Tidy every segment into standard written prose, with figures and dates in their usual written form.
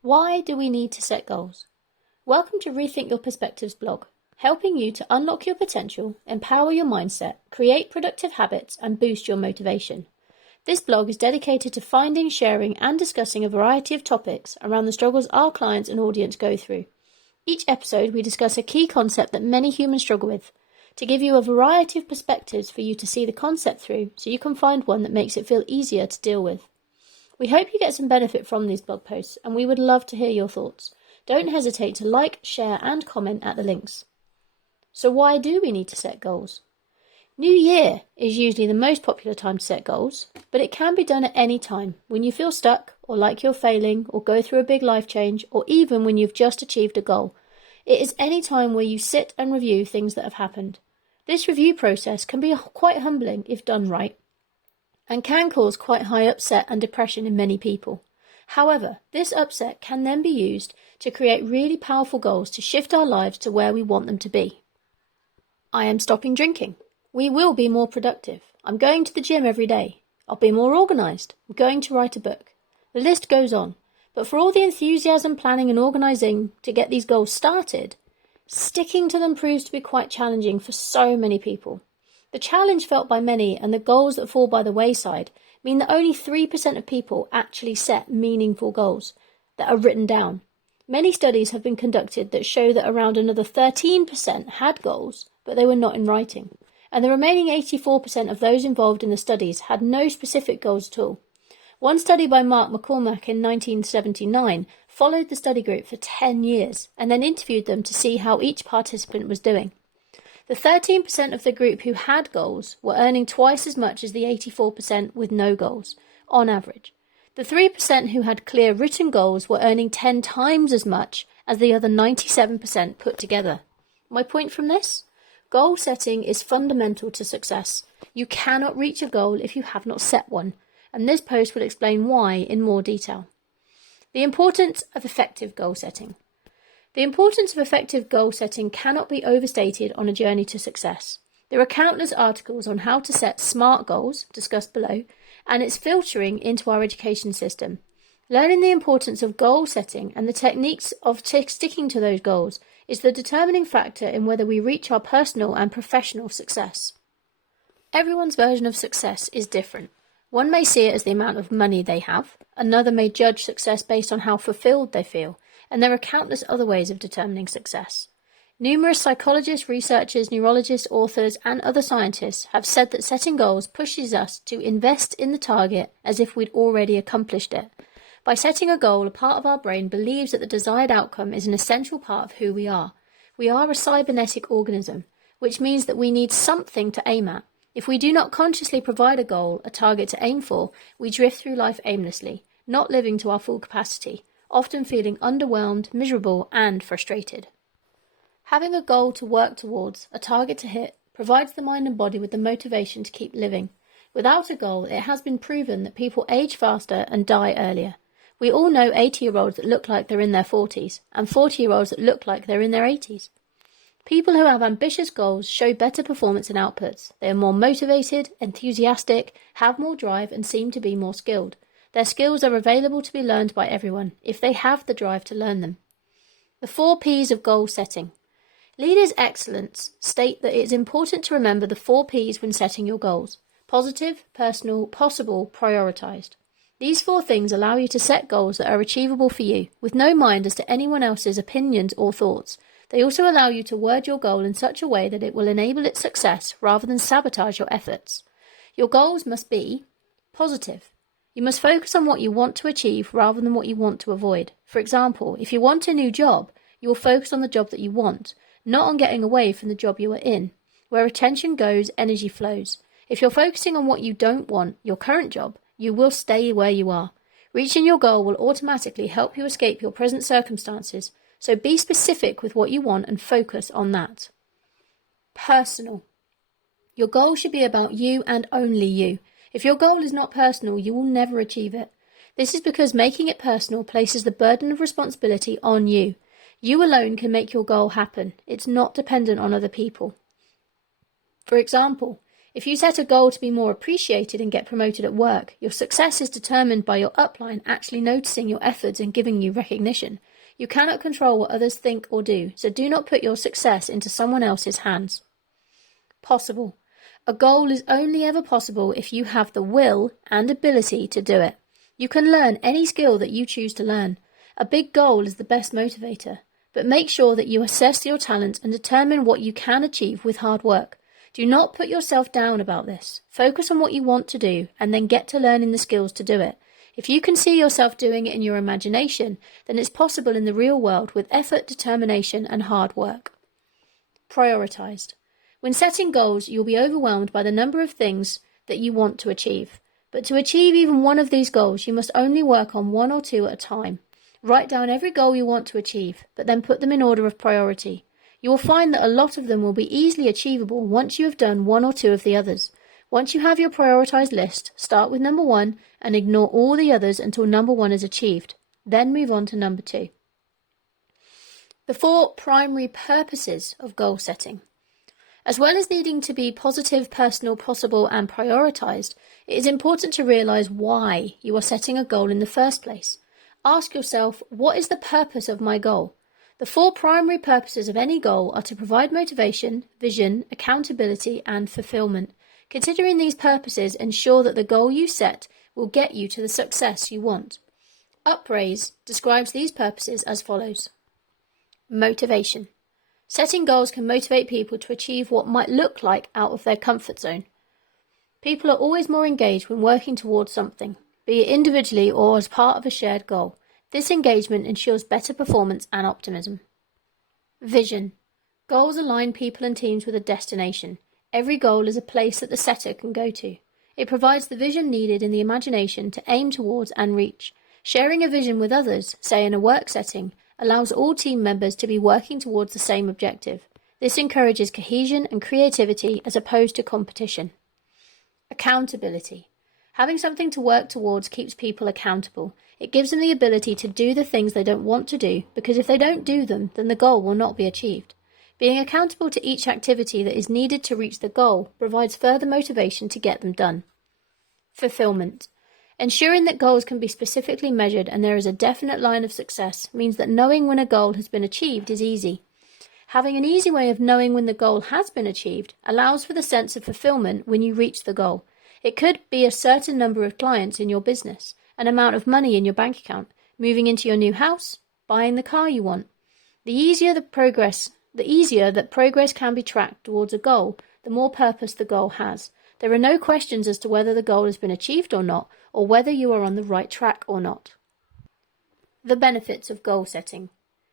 Why do we need to set goals? Welcome to Rethink Your Perspectives blog, helping you to unlock your potential, empower your mindset, create productive habits, and boost your motivation. This blog is dedicated to finding, sharing, and discussing a variety of topics around the struggles our clients and audience go through. Each episode, we discuss a key concept that many humans struggle with, to give you a variety of perspectives for you to see the concept through so you can find one that makes it feel easier to deal with. We hope you get some benefit from these blog posts, and we would love to hear your thoughts. Don't hesitate to like, share, and comment at the links. So why do we need to set goals? New Year is usually the most popular time to set goals, but it can be done at any time when you feel stuck or like you're failing or go through a big life change or even when you've just achieved a goal. It is any time where you sit and review things that have happened. This review process can be quite humbling if done right and can cause quite high upset and depression in many people. However, this upset can then be used to create really powerful goals to shift our lives to where we want them to be. I am stopping drinking. We will be more productive. I'm going to the gym every day. I'll be more organised. I'm going to write a book. The list goes on. But for all the enthusiasm, planning and organising to get these goals started, sticking to them proves to be quite challenging for so many people. The challenge felt by many and the goals that fall by the wayside mean that only 3% of people actually set meaningful goals that are written down. Many studies have been conducted that show that around another 13% had goals, but they were not in writing. And the remaining 84% of those involved in the studies had no specific goals at all. One study by Mark McCormack in 1979 followed the study group for 10 years and then interviewed them to see how each participant was doing. The 13% of the group who had goals were earning twice as much as the 84% with no goals, on average. The 3% who had clear written goals were earning 10 times as much as the other 97% put together. My point from this? Goal setting is fundamental to success. You cannot reach a goal if you have not set one, and this post will explain why in more detail. The importance of effective goal setting. The importance of effective goal setting cannot be overstated on a journey to success. There are countless articles on how to set SMART goals, discussed below, and its filtering into our education system. Learning the importance of goal setting and the techniques of sticking to those goals is the determining factor in whether we reach our personal and professional success. Everyone's version of success is different. One may see it as the amount of money they have, another may judge success based on how fulfilled they feel, and there are countless other ways of determining success. Numerous psychologists, researchers, neurologists, authors, and other scientists have said that setting goals pushes us to invest in the target as if we'd already accomplished it. By setting a goal, a part of our brain believes that the desired outcome is an essential part of who we are. We are a cybernetic organism, which means that we need something to aim at. If we do not consciously provide a goal, a target to aim for, we drift through life aimlessly, not living to our full capacity, often feeling underwhelmed, miserable, and frustrated. Having a goal to work towards, a target to hit, provides the mind and body with the motivation to keep living. Without a goal, it has been proven that people age faster and die earlier. We all know 80-year-olds that look like they're in their 40s, and 40-year-olds that look like they're in their 80s. People who have ambitious goals show better performance and outputs. They are more motivated, enthusiastic, have more drive, and seem to be more skilled. Their skills are available to be learned by everyone, if they have the drive to learn them. The 4 Ps of goal setting. Leaders' excellence state that it is important to remember the 4 Ps when setting your goals: positive, personal, possible, prioritised. These 4 things allow you to set goals that are achievable for you, with no mind as to anyone else's opinions or thoughts. They also allow you to word your goal in such a way that it will enable its success rather than sabotage your efforts. Your goals must be positive. You must focus on what you want to achieve rather than what you want to avoid. For example, if you want a new job, you will focus on the job that you want, not on getting away from the job you are in. Where attention goes, energy flows. If you're focusing on what you don't want, your current job, you will stay where you are. Reaching your goal will automatically help you escape your present circumstances, so be specific with what you want and focus on that. Personal. Your goal should be about you and only you. If your goal is not personal, you will never achieve it. This is because making it personal places the burden of responsibility on you. You alone can make your goal happen. It's not dependent on other people. For example, If you set a goal to be more appreciated and get promoted at work, your success is determined by your upline actually noticing your efforts and giving you recognition. You cannot control what others think or do, so do not put your success into someone else's hands. Possible. A goal is only ever possible if you have the will and ability to do it. You can learn any skill that you choose to learn. A big goal is the best motivator, but make sure that you assess your talent and determine what you can achieve with hard work. Do not put yourself down about this. Focus on what you want to do and then get to learning the skills to do it. If you can see yourself doing it in your imagination, then it's possible in the real world with effort, determination, and hard work. Prioritised. When setting goals, you'll be overwhelmed by the number of things that you want to achieve. But to achieve even one of these goals, you must only work on one or two at a time. Write down every goal you want to achieve, but then put them in order of priority. You will find that a lot of them will be easily achievable once you have done one or two of the others. Once you have your prioritised list, start with number 1 and ignore all the others until number 1 is achieved. Then move on to number 2. The 4 primary purposes of goal setting. As well as needing to be positive, personal, possible, and prioritised, it is important to realise why you are setting a goal in the first place. Ask yourself, what is the purpose of my goal? The 4 primary purposes of any goal are to provide motivation, vision, accountability, and fulfilment. Considering these purposes, ensure that the goal you set will get you to the success you want. Upraise describes these purposes as follows. Motivation. Setting goals can motivate people to achieve what might look like out of their comfort zone. People are always more engaged when working towards something, be it individually or as part of a shared goal. This engagement ensures better performance and optimism. Vision. Goals align people and teams with a destination. Every goal is a place that the setter can go to. It provides the vision needed in the imagination to aim towards and reach. Sharing a vision with others, say in a work setting, allows all team members to be working towards the same objective. This encourages cohesion and creativity as opposed to competition. Accountability. Having something to work towards keeps people accountable. It gives them the ability to do the things they don't want to do, because if they don't do them, then the goal will not be achieved. Being accountable to each activity that is needed to reach the goal provides further motivation to get them done. Fulfilment. Ensuring that goals can be specifically measured and there is a definite line of success means that knowing when a goal has been achieved is easy. Having an easy way of knowing when the goal has been achieved allows for the sense of fulfillment when you reach the goal. It could be a certain number of clients in your business, an amount of money in your bank account, moving into your new house, buying the car you want. The easier that progress can be tracked towards a goal, the more purpose the goal has. There are no questions as to whether the goal has been achieved or not, or whether you are on the right track or not. The benefits of goal setting.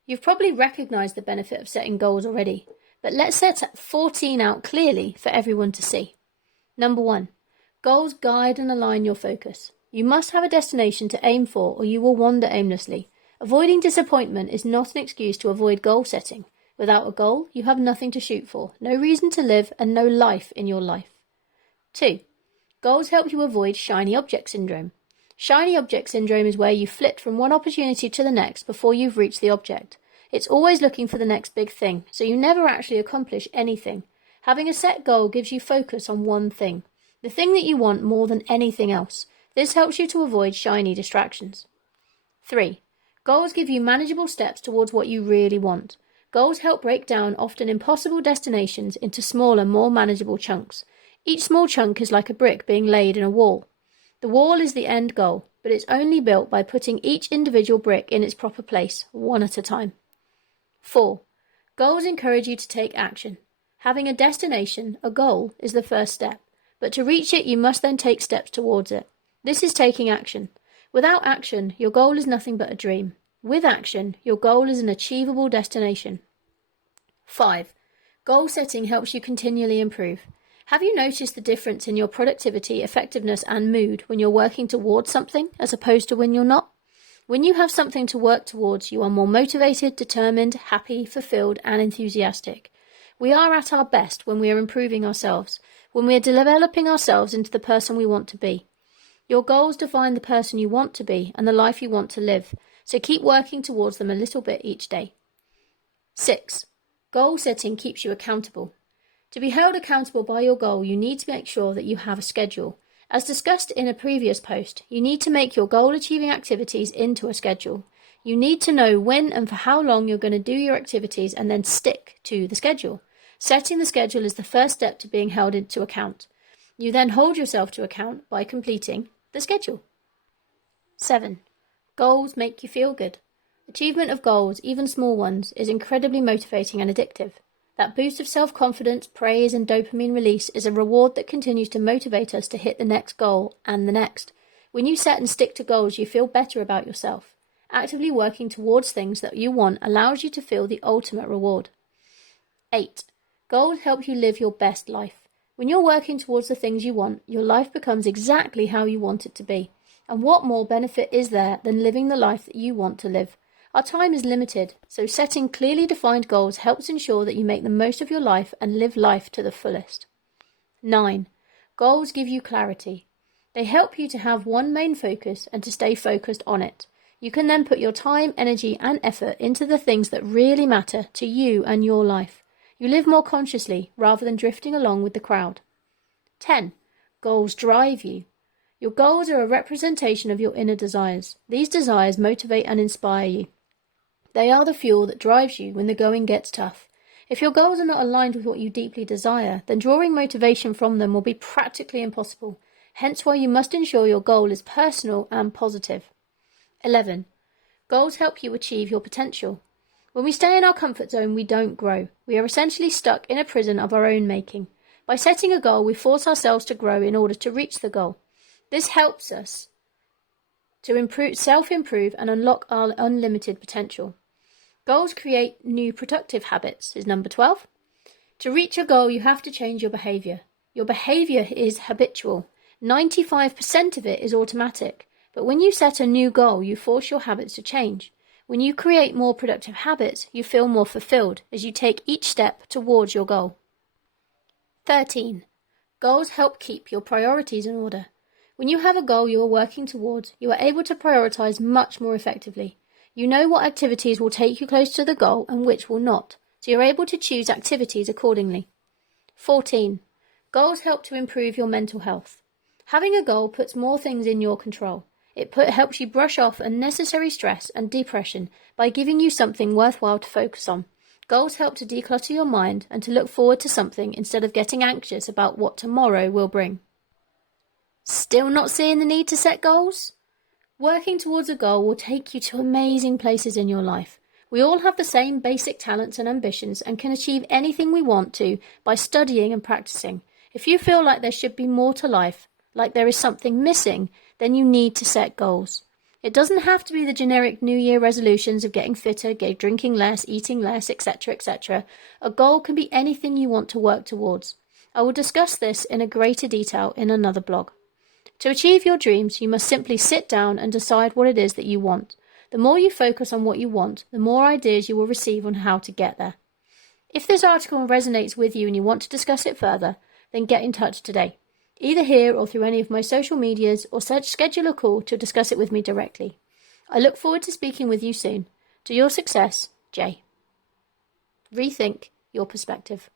You've probably recognised the benefit of setting goals already, but let's set 14 out clearly for everyone to see. Number 1. Goals guide and align your focus. You must have a destination to aim for or you will wander aimlessly. Avoiding disappointment is not an excuse to avoid goal setting. Without a goal, you have nothing to shoot for, no reason to live, and no life in your life. 2. Goals help you avoid shiny object syndrome. Shiny object syndrome is where you flit from one opportunity to the next before you've reached the object. It's always looking for the next big thing, so you never actually accomplish anything. Having a set goal gives you focus on one thing, the thing that you want more than anything else. This helps you to avoid shiny distractions. 3. Goals give you manageable steps towards what you really want. Goals help break down often impossible destinations into smaller, more manageable chunks. Each small chunk is like a brick being laid in a wall. The wall is the end goal, but it's only built by putting each individual brick in its proper place, one at a time. 4. Goals encourage you to take action. Having a destination, a goal, is the first step, but to reach it you must then take steps towards it. This is taking action. Without action, your goal is nothing but a dream. With action, your goal is an achievable destination. 5. Goal setting helps you continually improve. Have you noticed the difference in your productivity, effectiveness, and mood when you're working towards something as opposed to when you're not? When you have something to work towards, you are more motivated, determined, happy, fulfilled, and enthusiastic. We are at our best when we are improving ourselves, when we are developing ourselves into the person we want to be. Your goals define the person you want to be and the life you want to live, so keep working towards them a little bit each day. 6. Goal setting keeps you accountable. To be held accountable by your goal, you need to make sure that you have a schedule. As discussed in a previous post, you need to make your goal-achieving activities into a schedule. You need to know when and for how long you're going to do your activities and then stick to the schedule. Setting the schedule is the first step to being held into account. You then hold yourself to account by completing the schedule. 7. Goals make you feel good. Achievement of goals, even small ones, is incredibly motivating and addictive. That boost of self-confidence, praise and dopamine release is a reward that continues to motivate us to hit the next goal and the next. When you set and stick to goals, you feel better about yourself. Actively working towards things that you want allows you to feel the ultimate reward. 8. Goals help you live your best life. When you're working towards the things you want, your life becomes exactly how you want it to be. And what more benefit is there than living the life that you want to live? Our time is limited, so setting clearly defined goals helps ensure that you make the most of your life and live life to the fullest. 9. Goals give you clarity. They help you to have one main focus and to stay focused on it. You can then put your time, energy and effort into the things that really matter to you and your life. You live more consciously rather than drifting along with the crowd. 10. Goals drive you. Your goals are a representation of your inner desires. These desires motivate and inspire you. They are the fuel that drives you when the going gets tough. If your goals are not aligned with what you deeply desire, then drawing motivation from them will be practically impossible. Hence why you must ensure your goal is personal and positive. 11. Goals help you achieve your potential. When we stay in our comfort zone, we don't grow. We are essentially stuck in a prison of our own making. By setting a goal, we force ourselves to grow in order to reach the goal. This helps us to self-improve and unlock our unlimited potential. Goals create new productive habits is number 12. To reach a goal, you have to change your behaviour. Your behaviour is habitual. 95% of it is automatic. But when you set a new goal, you force your habits to change. When you create more productive habits, you feel more fulfilled as you take each step towards your goal. 13. Goals help keep your priorities in order. When you have a goal you are working towards, you are able to prioritise much more effectively. You know what activities will take you close to the goal and which will not, so you're able to choose activities accordingly. 14. Goals help to improve your mental health. Having a goal puts more things in your control. It helps you brush off unnecessary stress and depression by giving you something worthwhile to focus on. Goals help to declutter your mind and to look forward to something instead of getting anxious about what tomorrow will bring. Still not seeing the need to set goals? Working towards a goal will take you to amazing places in your life. We all have the same basic talents and ambitions and can achieve anything we want to by studying and practicing. If you feel like there should be more to life, like there is something missing, then you need to set goals. It doesn't have to be the generic New Year resolutions of getting fitter, drinking less, eating less, etc., etc. A goal can be anything you want to work towards. I will discuss this in a greater detail in another blog. To achieve your dreams, you must simply sit down and decide what it is that you want. The more you focus on what you want, the more ideas you will receive on how to get there. If this article resonates with you and you want to discuss it further, then get in touch today, either here or through any of my social medias, or schedule a call to discuss it with me directly. I look forward to speaking with you soon. To your success, Jay. Rethink your perspective.